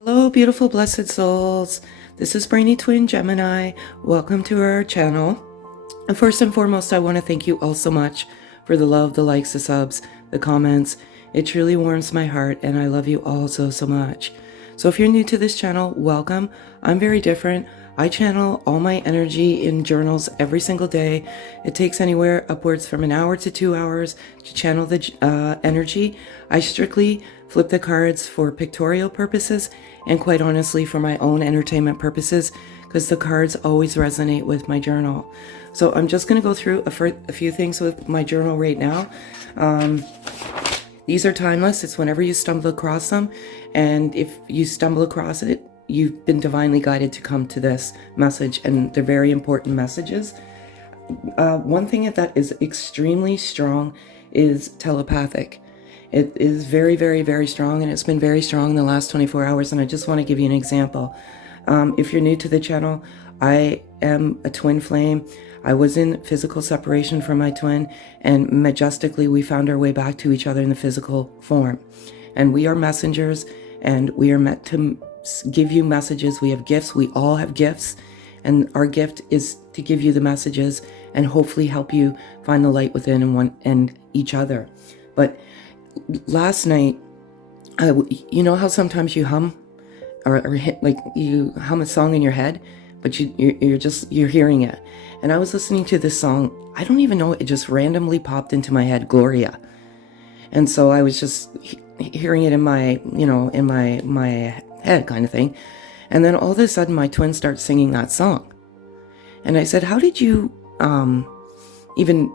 Hello, beautiful blessed souls. This is Brainy Twin Gemini. Welcome to our channel. And first and foremost, I want to thank you all so much for the love, the likes, the subs, the comments. It truly warms my heart, and I love you all so, so much. So if you're new to this channel, welcome. I'm very different. I channel all my energy in journals every single day. It takes anywhere upwards from an hour to 2 hours to channel the energy. I strictly flip the cards for pictorial purposes and quite honestly for my own entertainment purposes, because the cards always resonate with my journal. So I'm just going to go through a few things with my journal right now. These are timeless. It's whenever you stumble across them. And if you stumble across it, you've been divinely guided to come to this message, and they're very important messages. One thing that is extremely strong is telepathic. It is very, very, very strong, and it's been very strong in the last 24 hours. And I just want to give you an example. If you're new to the channel, I am a twin flame. I was in physical separation from my twin, and majestically we found our way back to each other in the physical form. And we are messengers, and we are meant to give you messages. We have gifts. We all have gifts, and our gift is to give you the messages and hopefully help you find the light within and each other. But last night, you know how sometimes you hum or hit, like you hum a song in your head, but you're hearing it. And I was listening to this song. I don't even know, it just randomly popped into my head, Gloria. And so I was just hearing it in my, in my head kind of thing. And then all of a sudden my twin starts singing that song. And I said, how did you even,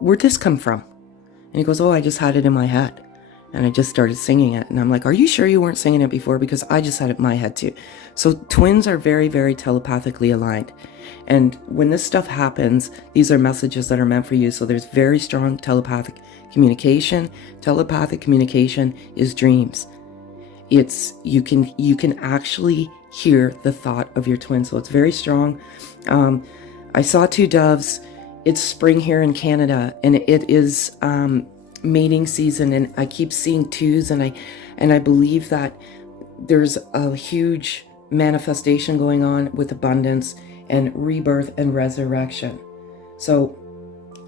where'd this come from? And he goes, oh, I just had it in my head. And I just started singing it. And I'm like, are you sure you weren't singing it before? Because I just had it in my head too. So twins are very, very telepathically aligned. And when this stuff happens, these are messages that are meant for you. So there's very strong telepathic communication. Telepathic communication is dreams. It's, you can actually hear the thought of your twin. So it's very strong. I saw two doves. It's spring here in Canada, and it is mating season, and I keep seeing twos, and I believe that there's a huge manifestation going on with abundance and rebirth and resurrection. So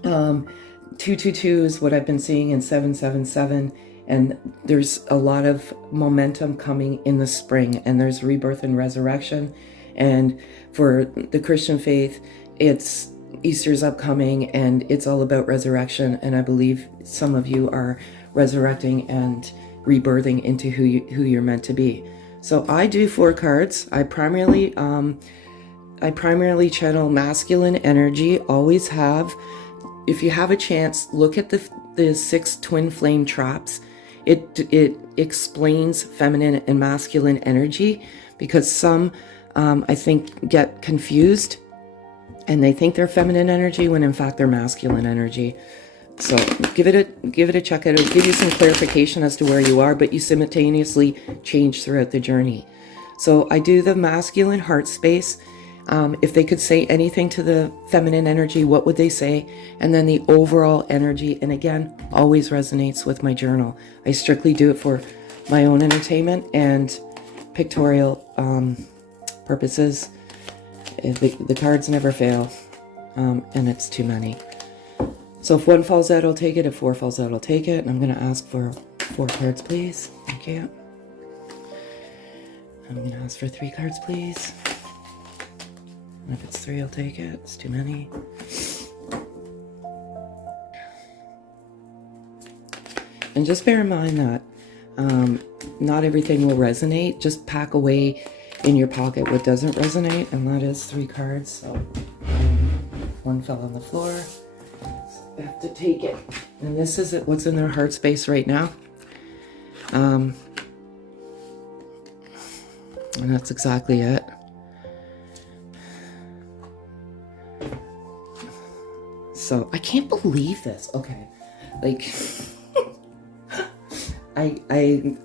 222 is what I've been seeing in 777, and there's a lot of momentum coming in the spring, and there's rebirth and resurrection. And for the Christian faith, it's Easter's upcoming, and it's all about resurrection. And I believe some of you are resurrecting and rebirthing into who you're meant to be. So I do 4 cards. I primarily channel masculine energy. Always have. If you have a chance, look at the 6 twin flame traps. It explains feminine and masculine energy, because some I think get confused, and they think they're feminine energy when in fact they're masculine energy. So give it a check out. It'll give you some clarification as to where you are, but you simultaneously change throughout the journey. So I do the masculine heart space. If they could say anything to the feminine energy, what would they say? And then the overall energy, and again, always resonates with my journal. I strictly do it for my own entertainment and pictorial purposes. The cards never fail, and it's too many. So if 1 falls out, I'll take it. If 4 falls out, I'll take it. And I'm going to ask for 4 cards, please. Thank you. I'm going to ask for 3 cards, please. And if it's 3, I'll take it. It's too many. And just bear in mind that not everything will resonate. Just pack away in your pocket what doesn't resonate, and that is 3 cards. So 1 fell on the floor. So I have to take it. And this is what's in their heart space right now. And that's exactly it. So I can't believe this. Okay.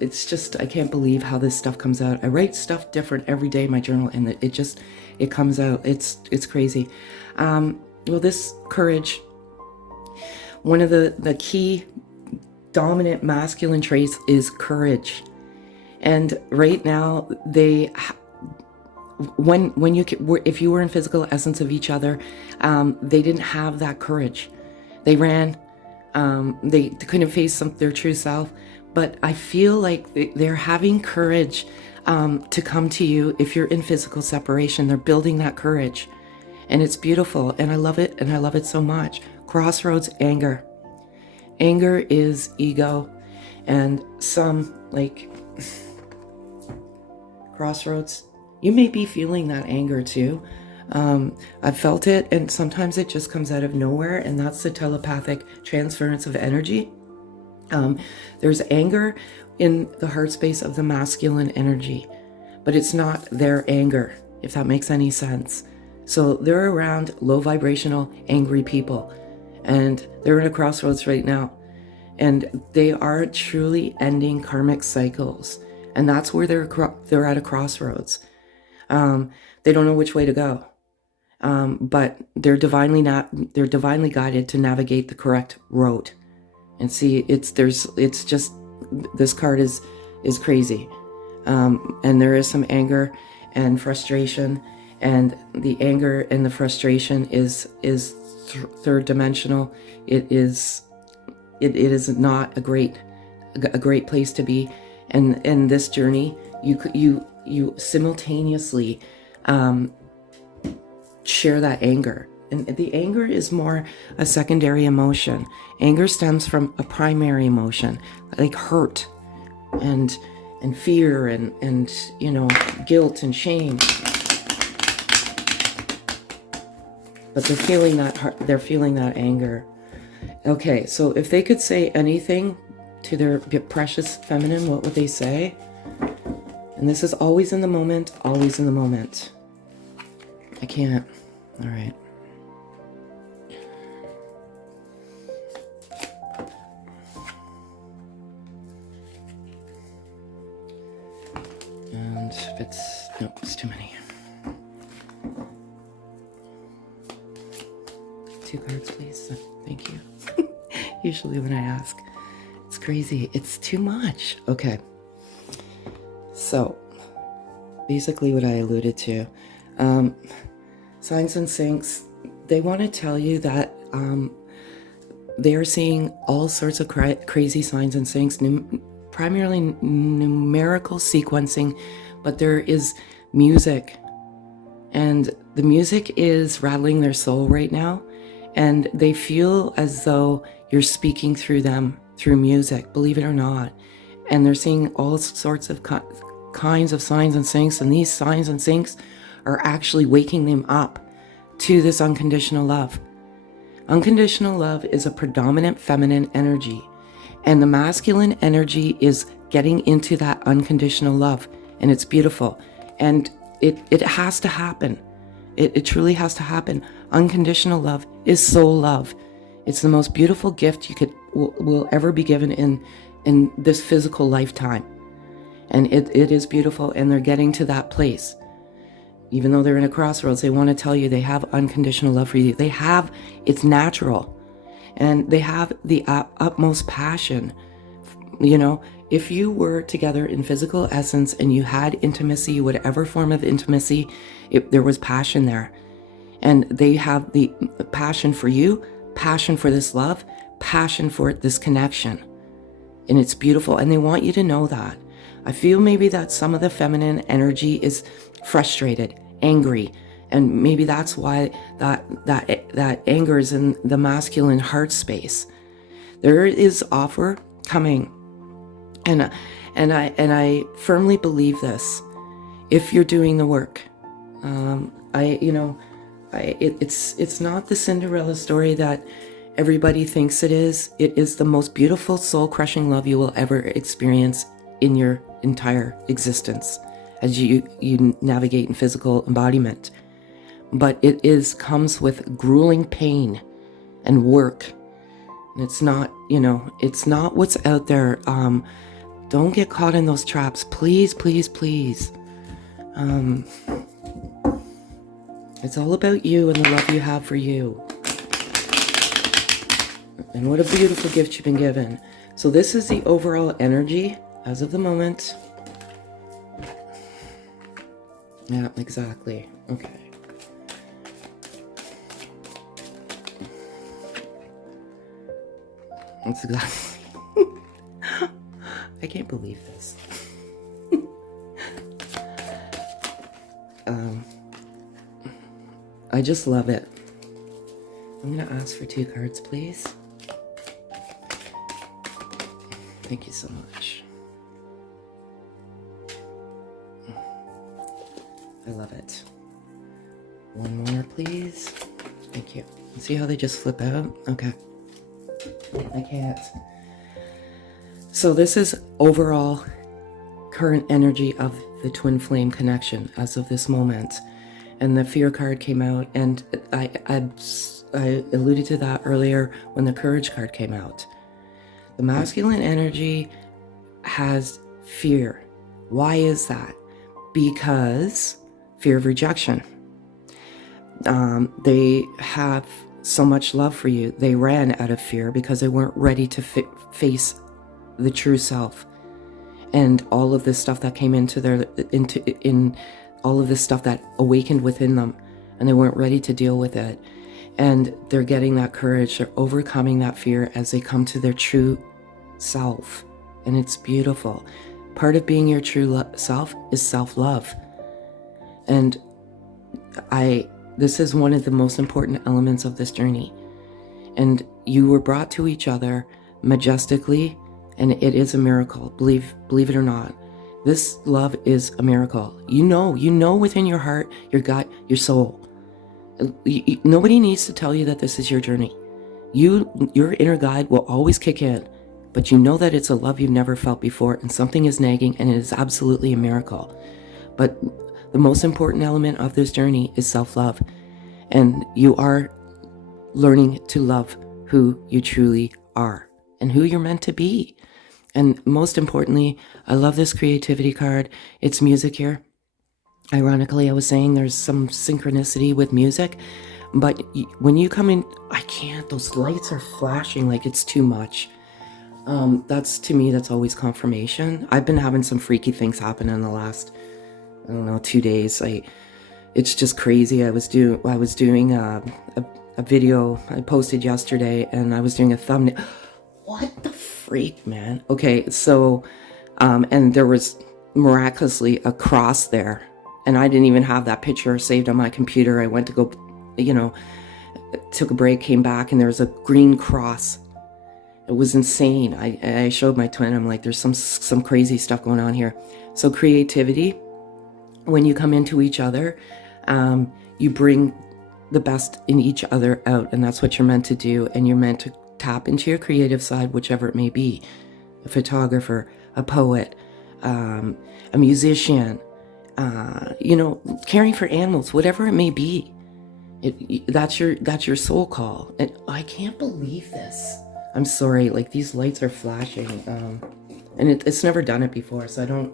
It's just, I can't believe how this stuff comes out. I write stuff different every day in my journal, and it comes out. It's crazy. Well, this courage, one of the key dominant masculine traits is courage. And right now, if you were in physical essence of each other, they didn't have that courage. They ran. They couldn't face their true self. But I feel like they're having courage to come to you. If you're in physical separation, they're building that courage, and it's beautiful. And I love it. And I love it so much. Crossroads, anger. Anger is ego, and some like crossroads. You may be feeling that anger too. I've felt it, and sometimes it just comes out of nowhere, and that's the telepathic transference of energy. There's anger in the heart space of the masculine energy, but it's not their anger, if that makes any sense. So they're around low vibrational, angry people, and they're in a crossroads right now, and they are truly ending karmic cycles, and that's where they're at a crossroads. They don't know which way to go, but they're divinely guided to navigate the correct road. And see, it's just, this card is crazy, and there is some anger and frustration, and the anger and the frustration is third dimensional. It is not a great place to be, and in this journey, you simultaneously share that anger. And the anger is more a secondary emotion. Anger stems from a primary emotion, like hurt and fear and guilt and shame. But they're feeling that anger. Okay, so if they could say anything to their precious feminine, what would they say? And this is always in the moment, always in the moment. I can't. All right. And it's too many. 2 cards, please. Thank you. Usually when I ask, it's crazy. It's too much. Okay. So, basically what I alluded to, signs and sinks, they want to tell you that they're seeing all sorts of crazy signs and sinks, primarily numerical sequencing, but there is music, and the music is rattling their soul right now, and they feel as though you're speaking through them through music, believe it or not. And they're seeing all sorts of kinds of signs and sinks, and these signs and sinks are actually waking them up to this unconditional love. Unconditional love is a predominant feminine energy, and the masculine energy is getting into that unconditional love, and it's beautiful, and it has to happen. It truly has to happen. Unconditional love is soul love. It's the most beautiful gift will ever be given in this physical lifetime, and it is beautiful, and they're getting to that place. Even though they're in a crossroads, they want to tell you they have unconditional love for you. It's natural, and they have the utmost passion. If you were together in physical essence and you had intimacy, whatever form of intimacy, there was passion there. And they have the passion for you, passion for this love, passion for this connection. And it's beautiful, and they want you to know that. I feel maybe that some of the feminine energy is frustrated, angry, and maybe that's why that anger is in the masculine heart space. There is offer coming, and I firmly believe this. If you're doing the work, it's not the Cinderella story that everybody thinks it is. It is the most beautiful, soul-crushing love you will ever experience in your entire existence as you navigate in physical embodiment. But it comes with grueling pain and work. And it's not what's out there. Don't get caught in those traps. Please, please, please. It's all about you and the love you have for you. And what a beautiful gift you've been given. So this is the overall energy as of the moment. Yeah, exactly. Okay. That's exactly. I can't believe this. I just love it. I'm gonna ask for 2 cards, please. Thank you so much. I love it. 1 more, please. Thank you. See how they just flip out? Okay. I can't. So this is overall current energy of the twin flame connection as of this moment. And the fear card came out, and I alluded to that earlier when the courage card came out. The masculine energy has fear. Why is that? Because fear of rejection. They have so much love for you. They ran out of fear because they weren't ready to face the true self, and all of this stuff that came in all of this stuff that awakened within them, and they weren't ready to deal with it. And they're getting that courage. They're overcoming that fear as they come to their true self, and it's beautiful. Part of being your true self is self-love, and this is one of the most important elements of this journey. And you were brought to each other majestically, and it is a miracle. Believe it or not. This love is a miracle. You know within your heart, your gut, your soul. Nobody needs to tell you that this is your journey. Your inner guide will always kick in, but you know that it's a love you've never felt before, and something is nagging, and it is absolutely a miracle. But the most important element of this journey is self-love, and you are learning to love who you truly are and who you're meant to be. And most importantly, I love this creativity card. It's music here. Ironically, I was saying there's some synchronicity with music, but when you come in, I can't, those lights are flashing like it's too much. To me, that's always confirmation. I've been having some freaky things happen in the last, 2 days. It's just crazy. I was doing a video I posted yesterday, and I was doing a thumbnail. What the freak, man? Okay, so, and there was miraculously a cross there, and I didn't even have that picture saved on my computer. I went to go, took a break, came back, and there was a green cross. It was insane. I showed my twin. I'm like, there's some crazy stuff going on here. So creativity, when you come into each other, you bring the best in each other out, and that's what you're meant to do. And you're meant to tap into your creative side, whichever it may be. A photographer, a poet, a musician, caring for animals, whatever it may be. That's your soul call. And I can't believe this. I'm sorry, like these lights are flashing, and it's never done it before, so I don't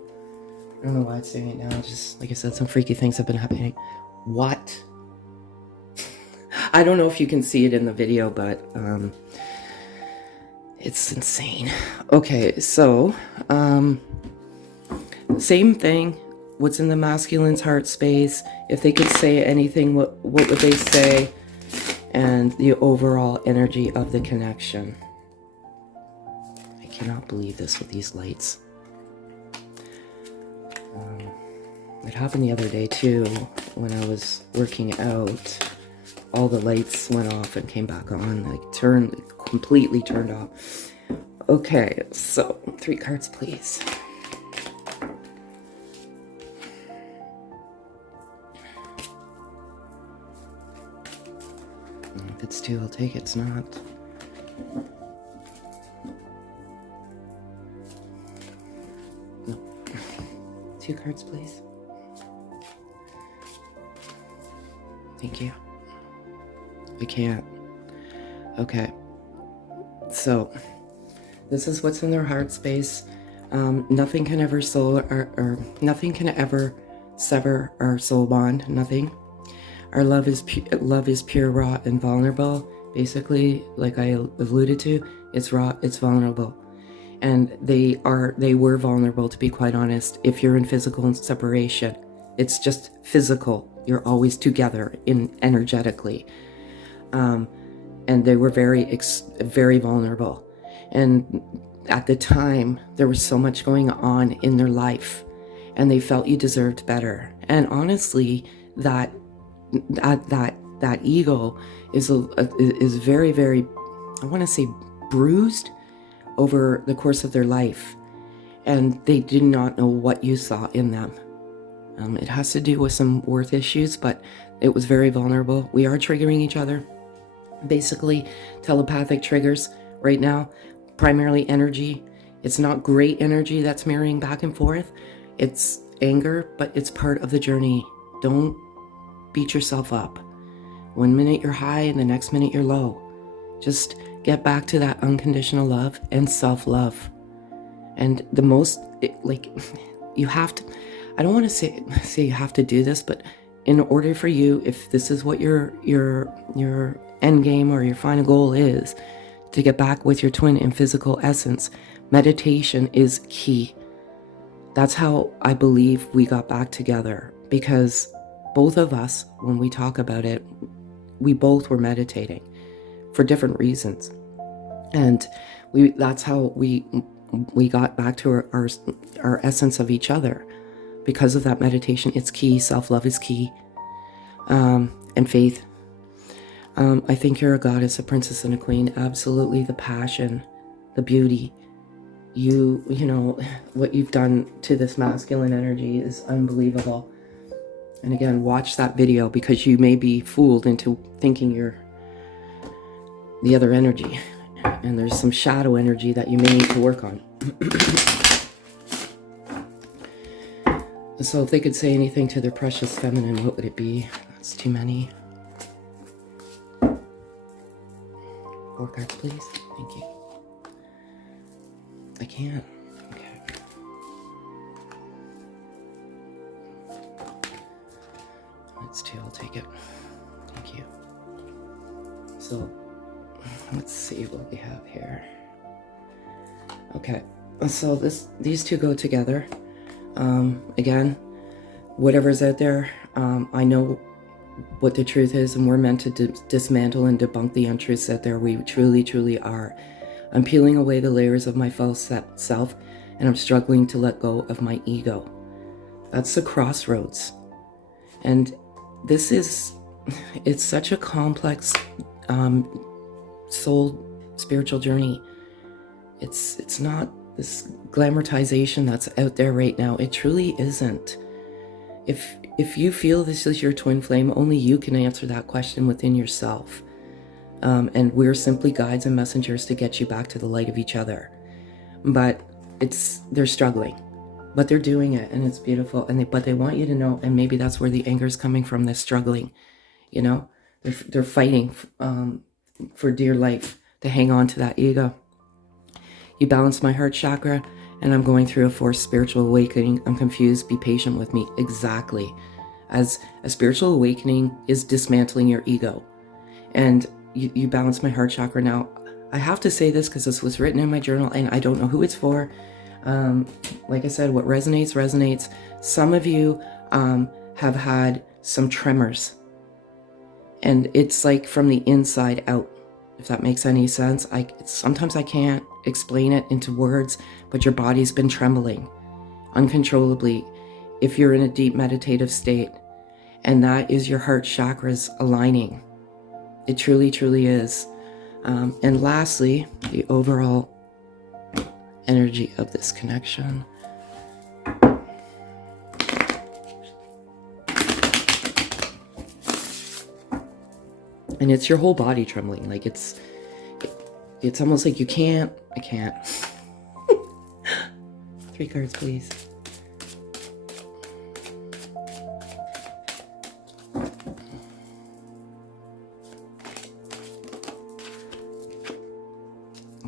know why it's doing it now. Just like I said, some freaky things have been happening. What? I don't know if you can see it in the video, but it's insane. Okay, so same thing. What's in the masculine's heart space? If they could say anything, what would they say? And the overall energy of the connection. I cannot believe this with these lights. It happened the other day too, when I was working out. All the lights went off and came back on, completely turned off. Okay, so 3 cards, please. If it's 2, I'll take it. It's not. No. 2 cards, please. Thank you. I can't. Okay. So, this is what's in their heart space. Nothing can ever nothing can ever sever our soul bond. Nothing. Our love is pure, raw, and vulnerable. Basically, like I alluded to, it's raw, it's vulnerable, and they were vulnerable, to be quite honest. If you're in physical separation, It's just physical. You're always together energetically. And they were very vulnerable. And at the time, there was so much going on in their life, and they felt you deserved better. And honestly, that ego is very, very, I want to say, bruised over the course of their life, and they did not know what you saw in them. It has to do with some worth issues, but it was very vulnerable. We are triggering each other. Basically, telepathic triggers right now, primarily energy. It's not great energy that's mirroring back and forth. It's anger, but it's part of the journey. Don't beat yourself up. 1 minute you're high and the next minute you're low. Just get back to that unconditional love and self-love. And the most, you have to, I don't want to say you have to do this, but in order for you, if this is what your end game or your final goal is, to get back with your twin in physical essence, meditation is key. That's how I believe we got back together, because both of us, when we talk about it, we both were meditating for different reasons. And that's how we got back to our essence of each other. Because of that meditation, it's key. Self-love is key. And faith. I think you're a goddess, a princess, and a queen. Absolutely, the passion, the beauty. You know, what you've done to this masculine energy is unbelievable. And again, watch that video, because you may be fooled into thinking you're the other energy. And there's some shadow energy that you may need to work on. So if they could say anything to their precious feminine, what would it be? That's too many. 4 cards, please. Thank you. I can't. Okay. That's 2. I'll take it. Thank you. So, let's see what we have here. Okay. So these two go together. Again, whatever's out there, I know what the truth is, and we're meant to dismantle and debunk the untruths out there. We truly, truly are. I'm peeling away the layers of my false self, and I'm struggling to let go of my ego. That's the crossroads. And this is, it's such a complex soul spiritual journey. It's not this glamorization that's out there right now. It truly isn't. If you feel this is your twin flame, only you can answer that question within yourself. And we're simply guides and messengers to get you back to the light of each other. But they're struggling, but they're doing it, and it's beautiful. But they want you to know, and maybe that's where the anger is coming from. They're struggling, you know. They're fighting for dear life to hang on to that ego. You balance my heart chakra, and I'm going through a forced spiritual awakening. I'm confused. Be patient with me. Exactly. As a spiritual awakening is dismantling your ego. And you balance my heart chakra. Now, I have to say this because this was written in my journal, and I don't know who it's for. Like I said, what resonates, resonates. Some of you have had some tremors. And it's like from the inside out, if that makes any sense. Sometimes I can't explain it into words, but your body's been trembling uncontrollably if you're in a deep meditative state. And that is your heart chakras aligning. It truly, truly is. And lastly, the overall energy of this connection. And it's your whole body trembling. Like it's almost like I can't. 3 cards, please.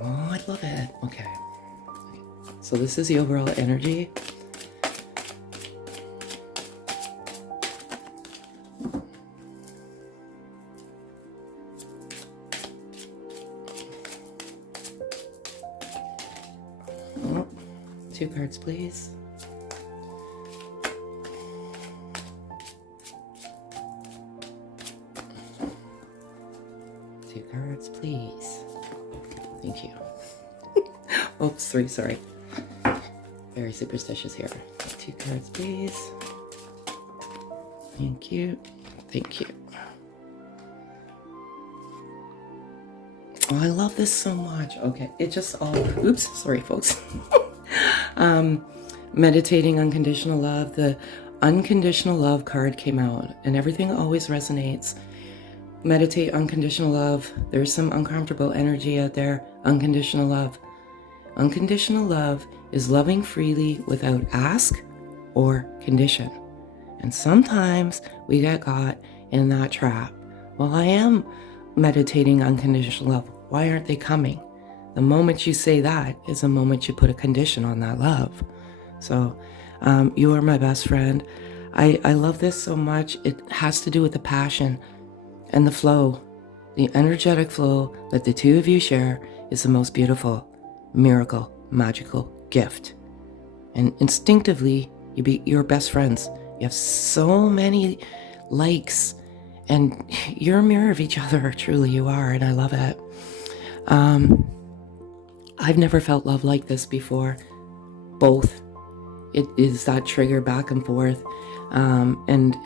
Oh, I love it. Okay. So this is the overall energy. Oh, 2 cards, please. Thank you. Oops, 3, sorry. Very superstitious here. 2 cards, please. Thank you. Thank you. Oh, I love this so much. Okay, it just all... Oops, sorry, folks. Meditating unconditional love. The unconditional love card came out, and everything always resonates. Meditate unconditional love. There's some uncomfortable energy out there. Unconditional love. Unconditional love is loving freely without ask or condition. And sometimes we get caught in that trap. Well, I am meditating unconditional love. Why aren't they coming? The moment you say that is the moment you put a condition on that love. So you are my best friend. I love this so much. It has to do with the passion and the flow. The energetic flow that the two of you share is the most beautiful, miracle, magical gift. And instinctively, you're best friends. You have so many likes, and you're a mirror of each other. Truly, you are, and I love it. I've never felt love like this before. Both. It is that trigger back and forth. And,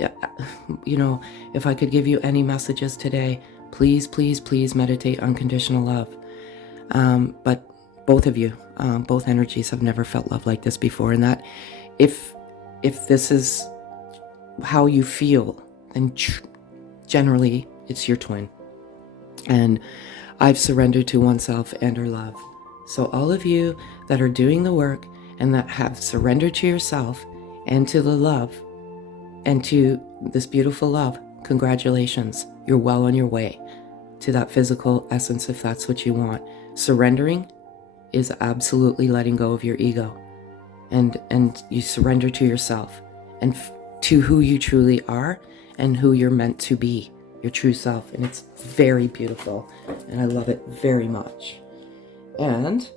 you know, if I could give you any messages today, please, please, please meditate unconditional love. But both of you, both energies have never felt love like this before. And that if this is how you feel, then generally it's your twin. And I've surrendered to oneself and our love. So all of you that are doing the work and that have surrendered to yourself and to the love and to this beautiful love, congratulations. You're well on your way to that physical essence if that's what you want. Surrendering is absolutely letting go of your ego, and you surrender to yourself and to who you truly are and who you're meant to be, your true self. And it's very beautiful, and I love it very much. And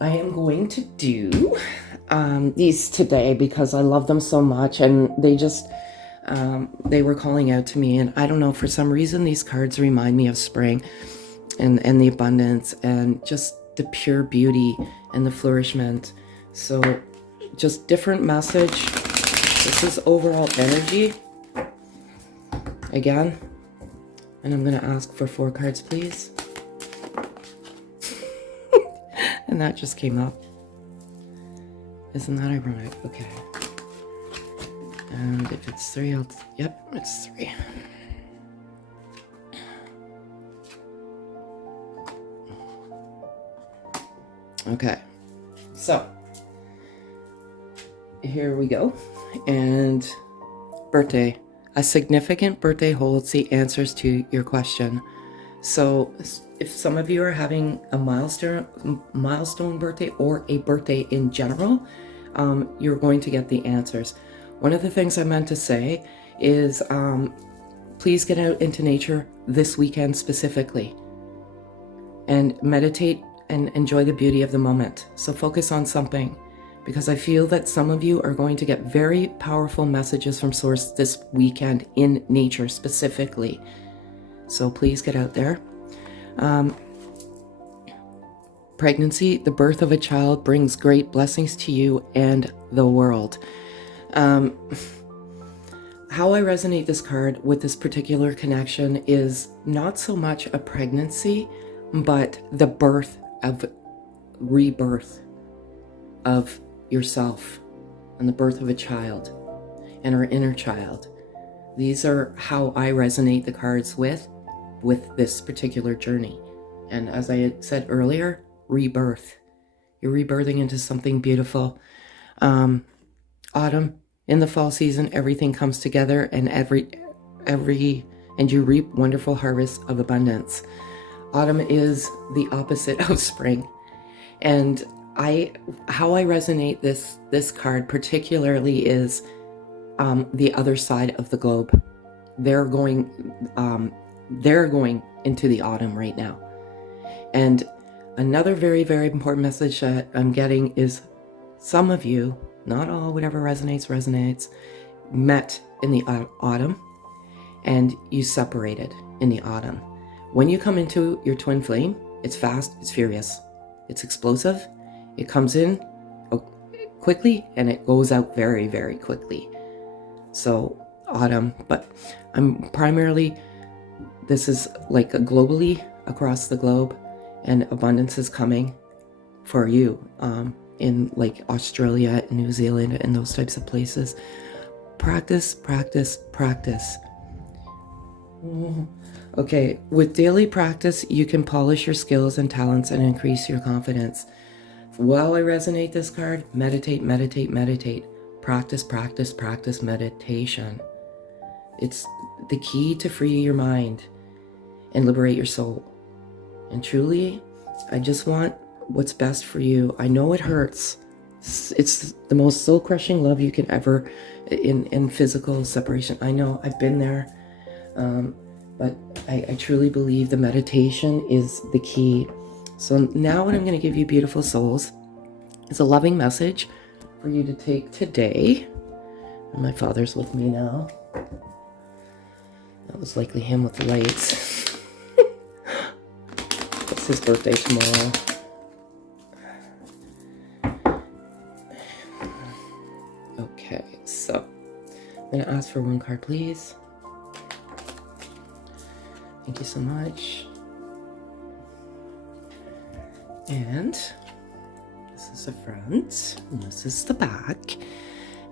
I am going to do these today because I love them so much, and they just they were calling out to me, and I don't know, for some reason these cards remind me of spring and the abundance and just the pure beauty and the flourishment. So just different message. This is overall energy again, and I'm going to ask for 4 cards, please. And that just came up. Isn't that ironic? Okay. And if it's 3, yep, it's 3. Okay, so here we go. And birthday. A significant birthday holds the answers to your question. So if some of you are having a milestone birthday or a birthday in general, you're going to get the answers. One of the things I meant to say is please get out into nature this weekend specifically and meditate and enjoy the beauty of the moment. So focus on something, because I feel that some of you are going to get very powerful messages from Source this weekend in nature specifically. So please get out there. Pregnancy, the birth of a child brings great blessings to you and the world. How I resonate this card with this particular connection is not so much a pregnancy, but the birth of rebirth of yourself and the birth of a child and our inner child. These are how I resonate the cards with this particular journey. And as I had said earlier, rebirth. You're rebirthing into something beautiful. Autumn, in the fall season, everything comes together, and and you reap wonderful harvests of abundance. Autumn is the opposite of spring. And how I resonate this card particularly is the other side of the globe. They're going into the autumn right now. And another very, very important message that I'm getting is some of you, not all, whatever resonates, met in the autumn and you separated in the autumn. When you come into your twin flame, It's fast, it's furious, it's explosive. It comes in quickly and it goes out very, very quickly. So autumn, but I'm primarily, this is like globally across the globe, and abundance is coming for you in like Australia and New Zealand and those types of places. Practice, practice, practice. Okay, with daily practice, you can polish your skills and talents and increase your confidence. While I resonate this card, meditate, meditate, meditate. Practice, practice, practice meditation. It's the key to free your mind and liberate your soul. And truly, I just want what's best for you. I know it hurts. It's the most soul-crushing love you can ever in physical separation. I know, I've been there. But I truly believe the meditation is the key. So now what I'm going to give you, beautiful souls, is a loving message for you to take today. And my father's with me now. That was likely him with the lights. It's his birthday tomorrow. Okay, so I'm going to ask for one card, please. Thank you so much. And this is the front, and this is the back.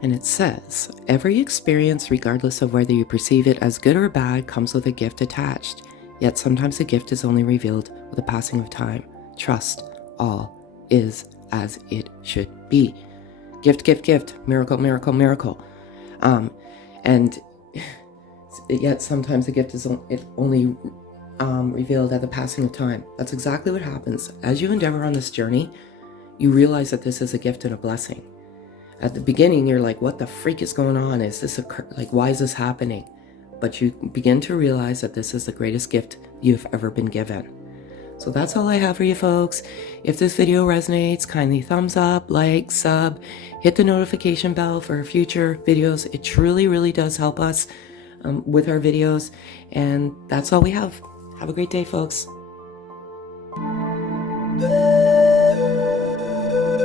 And it says, every experience, regardless of whether you perceive it as good or bad, comes with a gift attached. Yet sometimes the gift is only revealed with the passing of time. Trust, all is as it should be. Gift, gift, gift. Miracle, miracle, miracle. And yet sometimes the gift is only revealed at the passing of time. That's exactly what happens. As you endeavor on this journey, you realize that this is a gift and a blessing. At the beginning, you're like, what the freak is going on? Is this like, why is this happening? But you begin to realize that this is the greatest gift you've ever been given. So that's all I have for you, folks. If this video resonates, kindly thumbs up, like, sub, hit the notification bell for future videos. It truly, really does help us with our videos. And that's all we have. Have a great day, folks.